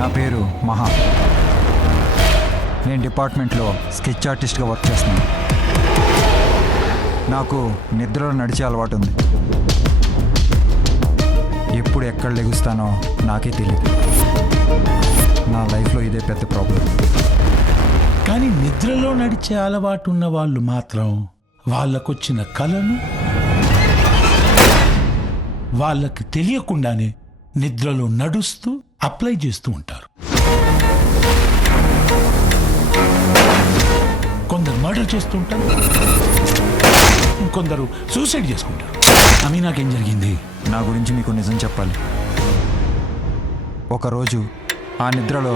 నా పేరు మహా. నేను డిపార్ట్మెంట్లో స్కెచ్ ఆర్టిస్ట్గా వర్క్ చేస్తున్నాను. నాకు నిద్రలో నడిచే అలవాటు ఉంది. ఎప్పుడు ఎక్కడ లెగుస్తానో నాకే తెలియదు. నా లైఫ్లో ఇదే పెద్ద ప్రాబ్లం. కానీ నిద్రలో నడిచే అలవాటు ఉన్న వాళ్ళు మాత్రం వాళ్ళకొచ్చిన కలను వాళ్ళకి తెలియకుండానే నిద్రలో నడుస్తూ అప్లై చేస్తూ ఉంటారు. కొందరు మర్డర్ చేస్తుంటారు, కొందరు సూసైడ్ చేసుకుంటారు. నాకేం జరిగింది? నా గురించి మీకు నిజం చెప్పాలి. ఒకరోజు ఆ నిద్రలో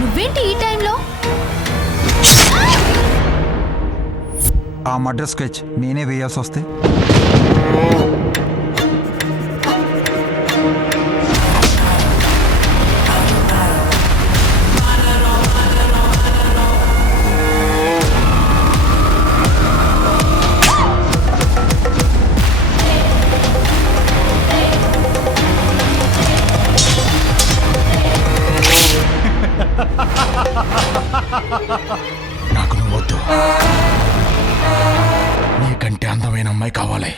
నువ్వేంటి ఈ టైంలో? ఆ మర్డర్ స్కెచ్ నేనే వేయాల్సి వస్తే నాకు నువ్వు వద్దు. నీకంటే అందమైన అమ్మాయి కావాలి.